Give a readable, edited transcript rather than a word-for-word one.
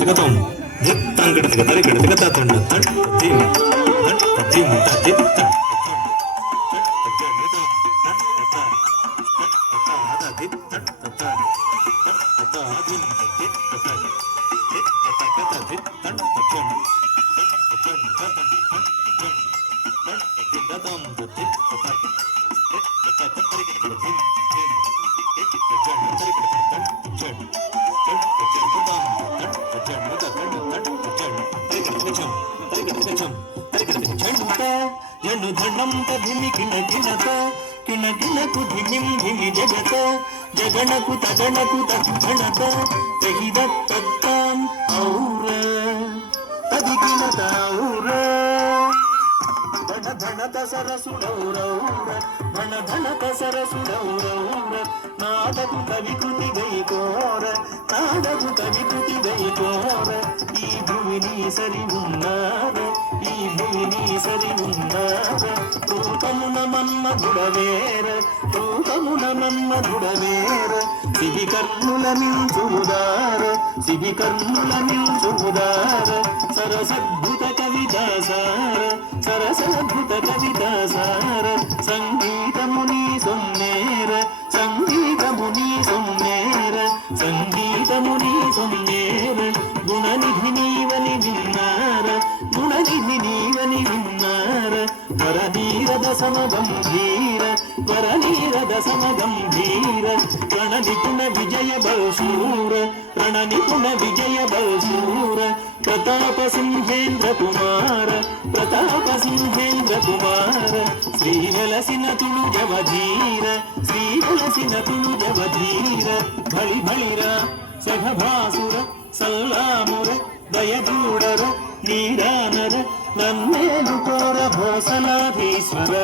తంగడతగతం తంగడతగ తరిగడతగ తండ తండ ధీమ ధీమ ధీమ జను ధనంత ధిమి కిణ కిణత కిణ కిణకు ధిమిం ధిమి జగత జగణకు తగణకు తగణత తెగిద తత్తాం ఔర తదిగినత ఔర ధన ధనత సరసుడౌరౌర ధన ధనత సరసుడౌరౌర నాదకు కవికృతి గైకోర నాదకు కవికృతి గైకోర ఈ భూమిని సరి ఉన్నార ఈ భూమిని సరి ఉన్నార రూపమున మన్మధుడవేర రూపమున మన్మధుడవేర సివి కర్ణుల మించుదార సివి కర్ణుల మించుదార సరసద్భుత కవితాసార సరసద్భుత కవితాసార సంగీతముని సొన్నేర సంగీతముని సొన్నేర సంగీతముని సొన్నేర గుణనిధి నీవని విన్నార గుణనిధి నీవని విన్నార వరనీరద సమగంభీర వరనీరద సమగంభీర రణనిపుణ విజయ బల్సూర రణనిపుణ విజయ బల్సూర ప్రతాప సింహేంద్ర కుమార ప్రతాప సింహేంద్ర కుమార శ్రీవలసిన తులు జవధీర శ్రీవలసిన తులు జవధీర బలి బలిర సఘభాసుర సల్లాముర దయచూడర నీరానర నన్నేలు కోర భోసలాధీశ్వర